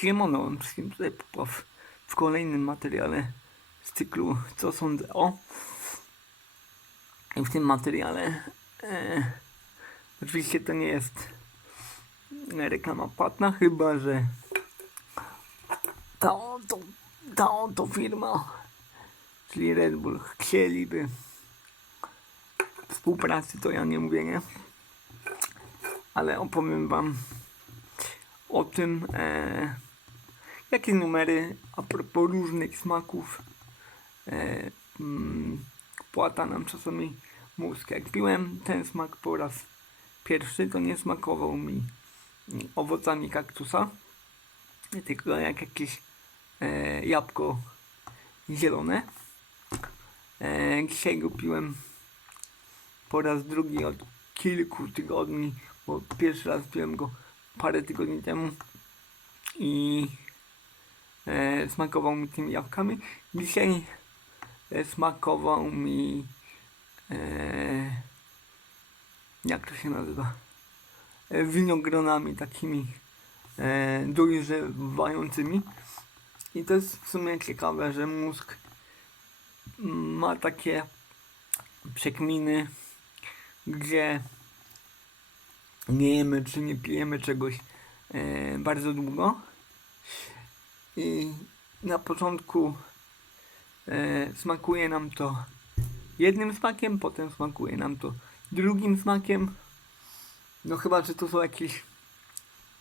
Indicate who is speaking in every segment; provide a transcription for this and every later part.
Speaker 1: Siemano, wszystkim tutaj popraw w kolejnym materiale z cyklu Co sądzę o. I w tym materiale e, oczywiście to nie jest reklama płatna, chyba że ta oto, ta oto firma, czyli Red Bull, chcieliby współpracy, to ja nie mówię nie, ale opowiem wam o tym, e, jakie numery a propos różnych smaków e, mm, płata nam czasami mózg. Jak piłem ten smak po raz pierwszy, to nie smakował mi owocami kaktusa, tylko jak jakieś e, jabłko zielone. E, dzisiaj go piłem po raz drugi od kilku tygodni, bo pierwszy raz piłem go parę tygodni temu i e, smakował mi tymi jabłkami. Dzisiaj e, smakował mi e, jak to się nazywa? Winogronami takimi dojrzewającymi. I to jest w sumie ciekawe, że mózg ma takie przekminy, gdzie nie jemy czy nie pijemy czegoś bardzo długo. I na początku e, smakuje nam to jednym smakiem, potem smakuje nam to drugim smakiem. No chyba, że to są jakieś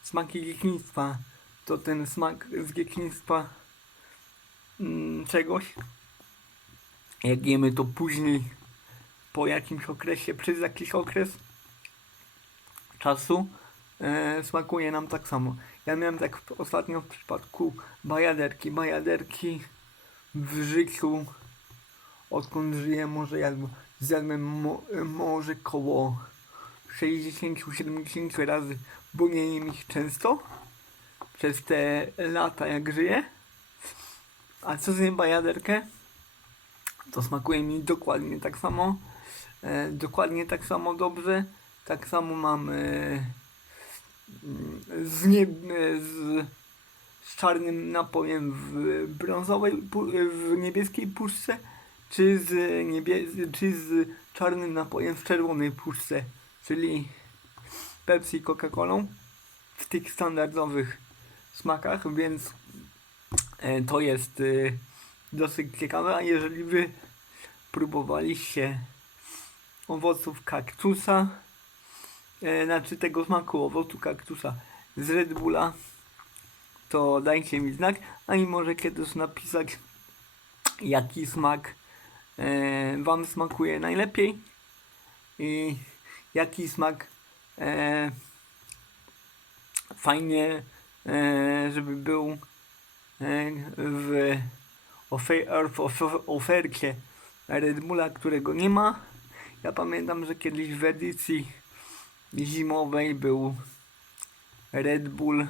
Speaker 1: smaki dzieciństwa, to ten smak z dzieciństwa mm, czegoś, jak jemy to później, po jakimś okresie, przez jakiś okres, czasu e, smakuje nam tak samo. Ja miałem tak ostatnio w przypadku bajaderki. Bajaderki w życiu, odkąd żyję, może jadłem, zjadłem mo, może koło 60-70 razy, bo nie jem ich często przez te lata jak żyję. A co zjem bajaderkę, to smakuje mi dokładnie tak samo. E, dokładnie tak samo dobrze. Tak samo mam e, z, nie, z, z czarnym napojem w brązowej, w niebieskiej puszce, czy z, niebie, czy z czarnym napojem w czerwonej puszce, czyli Pepsi Coca-Colą w tych standardowych smakach, więc e, to jest e, dosyć ciekawe, a jeżeli wy próbowaliście owoców kaktusa, e, znaczy tego smaku owocu kaktusa z Red Bulla, to dajcie mi znak, a i możecie też napisać jaki smak e, wam smakuje najlepiej i jaki smak e, fajnie, e, żeby był e, w ofer- ofercie Red Bulla, którego nie ma. Ja pamiętam, że kiedyś w edycji zimowej był Red Bull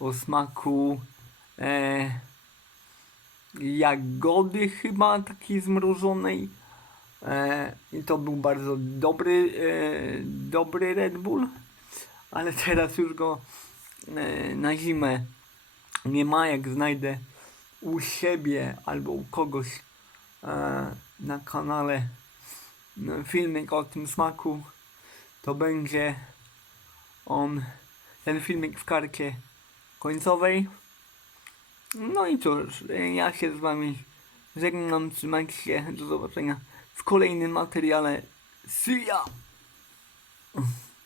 Speaker 1: o smaku e, jagody chyba takiej zmrożonej. E, I to był bardzo dobry, e, dobry Red Bull, ale teraz już go e, na zimę nie ma. Jak znajdę u siebie albo u kogoś e, na kanale no, filmik o tym smaku, to będzie on, ten filmik w karcie końcowej. No i cóż, ja się z wami żegnam, trzymajcie się, do zobaczenia w kolejnym materiale. See ya!